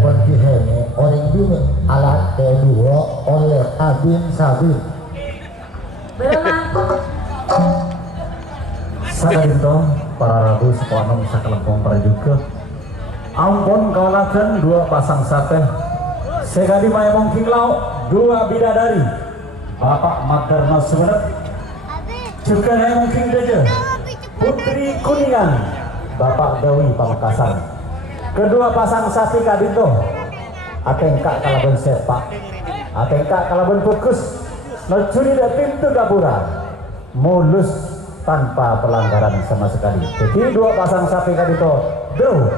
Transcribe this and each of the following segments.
pun dihene orang bini alat kedua oleh Abin Sabin Sakadinto para rabu sekolah sakelempong prajurit ampun kaulakan dua pasang sate sekali maya mungkin lau dua bidadari Bapak Madarno Sumenep juga yang mungkin saja Putri Kuningan Bapak Dewi Pamekasan kedua pasang sate kadinto atengkak kalaban sepak atengkak kalaban fokus nerjuni dan pintu gapura mulus tanpa pelanggaran sama sekali. Jadi dua pasang sapi kadinto draw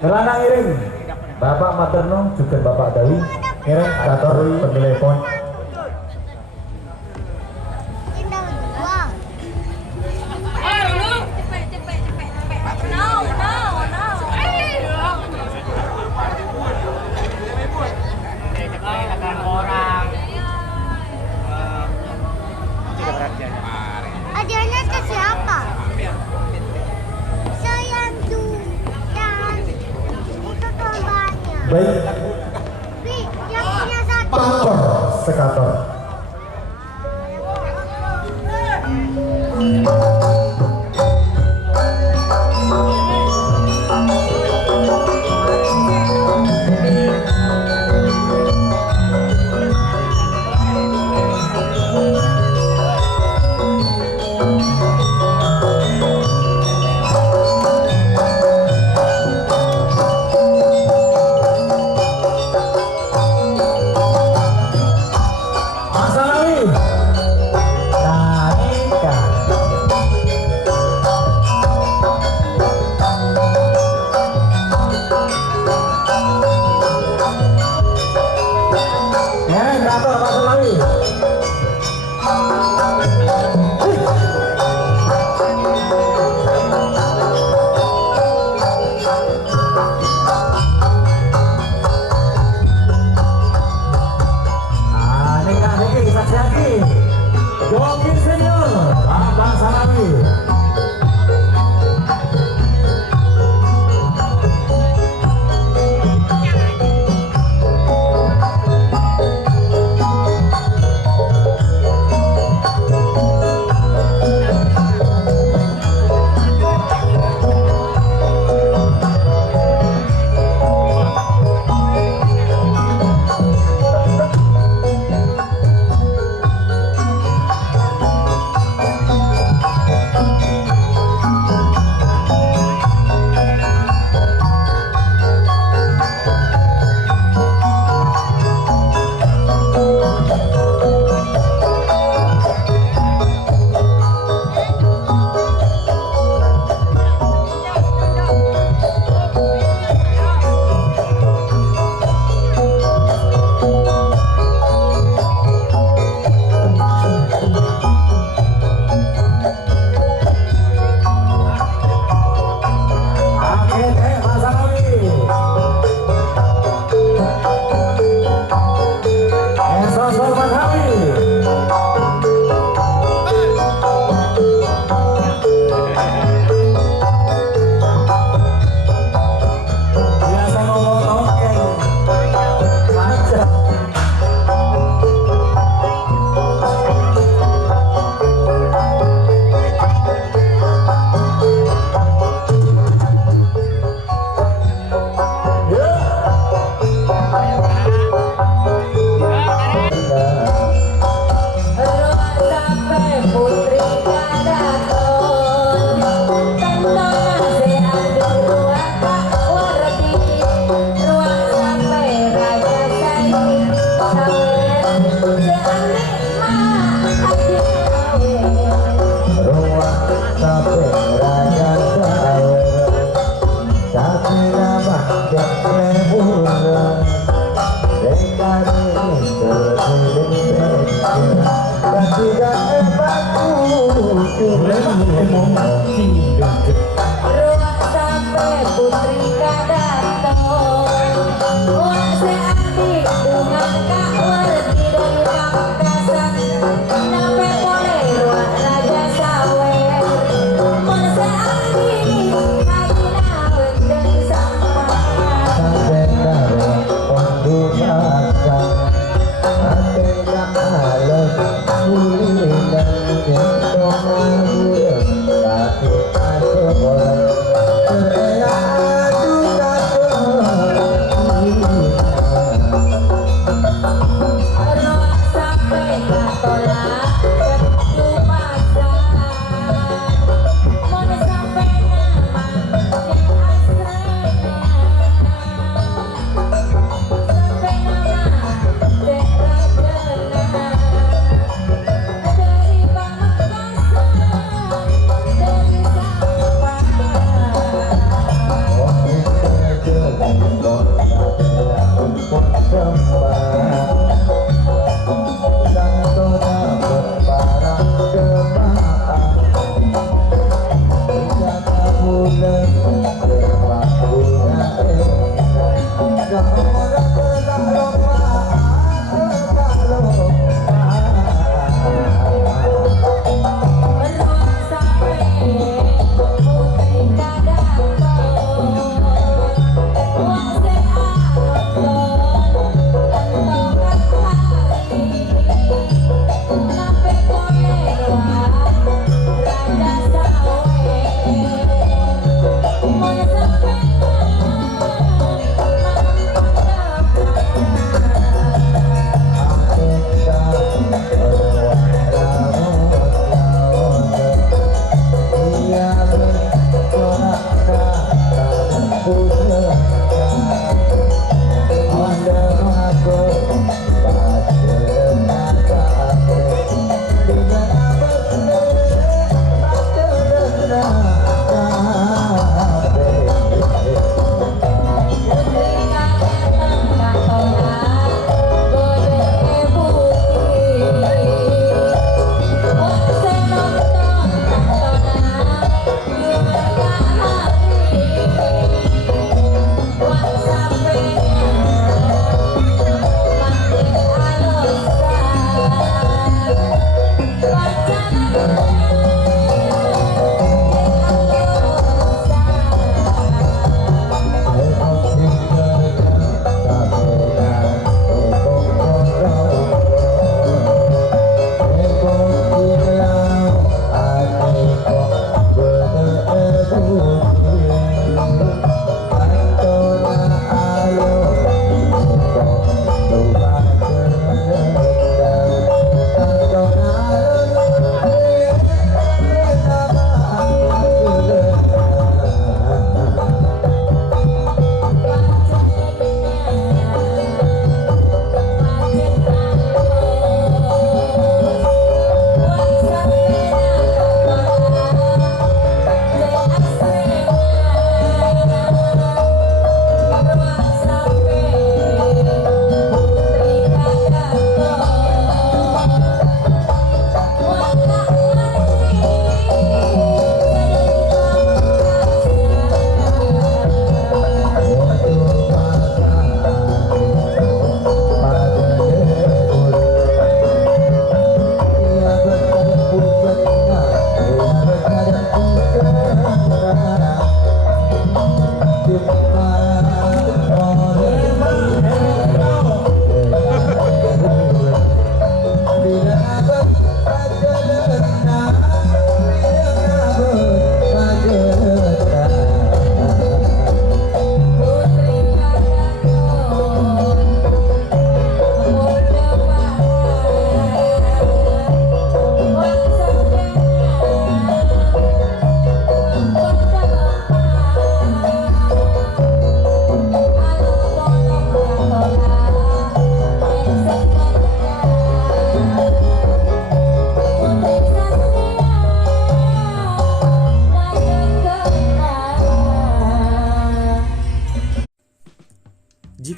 ngelanang iring Bapak Materno juga Bapak Dewi iring atur penilai poin Hadiahnya ke siapa? Saya yang itu tombanya. baik Yang punya satu. pakor sekator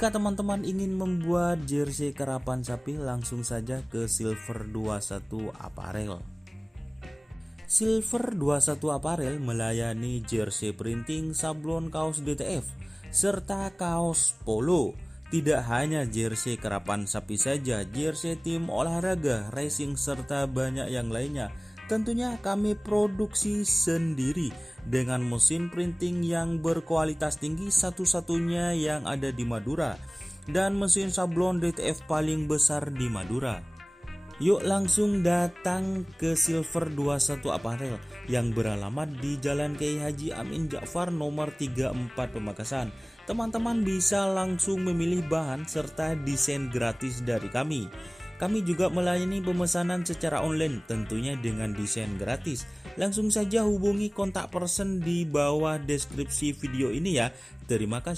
Jika teman-teman ingin membuat jersey karapan sapi, langsung saja ke Silver 21 Apparel. Silver 21 Apparel melayani jersey printing, sablon kaos DTF, serta kaos polo. Tidak hanya jersey karapan sapi saja, jersey tim olahraga, racing, serta banyak yang lainnya. Tentunya kami produksi sendiri dengan mesin printing yang berkualitas tinggi, satu-satunya yang ada di Madura, dan mesin sablon DTF paling besar di Madura. Yuk langsung datang ke Silver 21 Apparel yang beralamat di Jalan Kiai Haji Amin Ja'far nomor 34 Pamekasan. Teman-teman bisa langsung memilih bahan serta desain gratis dari kami. Kami juga melayani pemesanan secara online, tentunya dengan desain gratis. Langsung saja hubungi kontak person di bawah deskripsi video ini ya. Terima kasih.